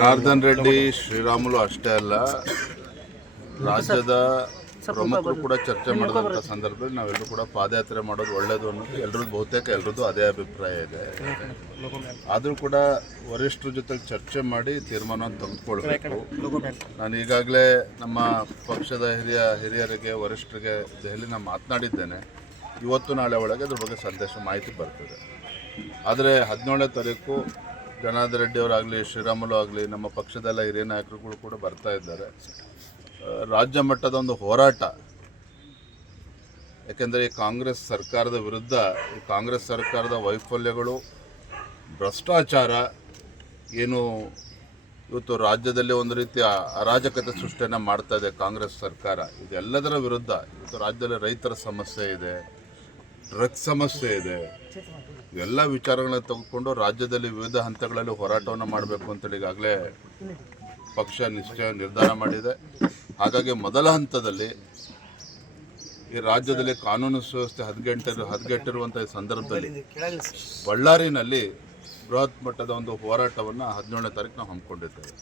ಜನಾರ್ದನ್ ರೆಡ್ಡಿ ಶ್ರೀರಾಮುಲು ಅಷ್ಟೇ ಅಲ್ಲ, ರಾಜ್ಯದ ಪ್ರಮುಖರು ಕೂಡ ಚರ್ಚೆ ಮಾಡಿದಂಥ ಸಂದರ್ಭದಲ್ಲಿ ನಾವೆಲ್ಲರೂ ಕೂಡ ಪಾದಯಾತ್ರೆ ಮಾಡೋದು ಒಳ್ಳೆಯದು ಅನ್ನೋದು ಬಹುತೇಕ ಎಲ್ಲರದ್ದು ಅದೇ ಅಭಿಪ್ರಾಯ ಇದೆ. ಆದರೂ ಕೂಡ ವರಿಷ್ಠರ ಜೊತೆ ಚರ್ಚೆ ಮಾಡಿ ತೀರ್ಮಾನವನ್ನು ತೆಗೆದುಕೊಳ್ಬೇಕು. ನಾನು ಈಗಾಗಲೇ ನಮ್ಮ ಪಕ್ಷದ ಹಿರಿಯರಿಗೆ ವರಿಷ್ಠರಿಗೆ ದೆಹಲಿನ ಮಾತನಾಡಿದ್ದೇನೆ. ಇವತ್ತು ನಾಳೆ ಒಳಗೆ ಅದ್ರ ಬಗ್ಗೆ ಸಂದೇಶ ಮಾಹಿತಿ ಬರ್ತದೆ. ಆದರೆ 17ನೇ ತಾರೀಕು ಜನಾರ್ದನ್ ರೆಡ್ಡಿ ಅವರಾಗಲಿ, ಶ್ರೀರಾಮುಲು ಆಗಲಿ, ನಮ್ಮ ಪಕ್ಷದೆಲ್ಲ ಹಿರಿಯ ನಾಯಕರುಗಳು ಕೂಡ ಬರ್ತಾ ಇದ್ದಾರೆ. ರಾಜ್ಯ ಮಟ್ಟದ ಒಂದು ಹೋರಾಟ, ಯಾಕೆಂದರೆ ಈ ಕಾಂಗ್ರೆಸ್ ಸರ್ಕಾರದ ವಿರುದ್ಧ, ಈ ಕಾಂಗ್ರೆಸ್ ಸರ್ಕಾರದ ವೈಫಲ್ಯಗಳು, ಭ್ರಷ್ಟಾಚಾರ ಏನು ಇವತ್ತು ರಾಜ್ಯದಲ್ಲಿ ಒಂದು ರೀತಿಯ ಅರಾಜಕತೆ ಸೃಷ್ಟಿಯನ್ನು ಮಾಡ್ತಾ ಇದೆ ಕಾಂಗ್ರೆಸ್ ಸರ್ಕಾರ. ಇದೆಲ್ಲದರ ವಿರುದ್ಧ ಇವತ್ತು ರಾಜ್ಯದಲ್ಲಿ ರೈತರ ಸಮಸ್ಯೆ ಇದೆ, ಡ್ರಗ್ಸ್ ಸಮಸ್ಯೆ ಇದೆ. ಇವೆಲ್ಲ ವಿಚಾರಗಳನ್ನ ತೆಗೆದುಕೊಂಡು ರಾಜ್ಯದಲ್ಲಿ ವಿವಿಧ ಹಂತಗಳಲ್ಲಿ ಹೋರಾಟವನ್ನು ಮಾಡಬೇಕು ಅಂತೇಳಿ ಈಗಾಗಲೇ ಪಕ್ಷ ನಿರ್ಧಾರ ಮಾಡಿದೆ. ಹಾಗಾಗಿ ಮೊದಲ ಹಂತದಲ್ಲಿ ಈ ರಾಜ್ಯದಲ್ಲಿ ಕಾನೂನು ಸುವ್ಯವಸ್ಥೆ ಹದಗೆಟ್ಟಿರುವಂಥ ಸಂದರ್ಭದಲ್ಲಿ ಬಳ್ಳಾರಿನಲ್ಲಿ ಬೃಹತ್ ಮಟ್ಟದ ಒಂದು ಹೋರಾಟವನ್ನು 17ನೇ ತಾರೀಕು ನಾವು ಹಮ್ಮಿಕೊಂಡಿದ್ದೇವೆ.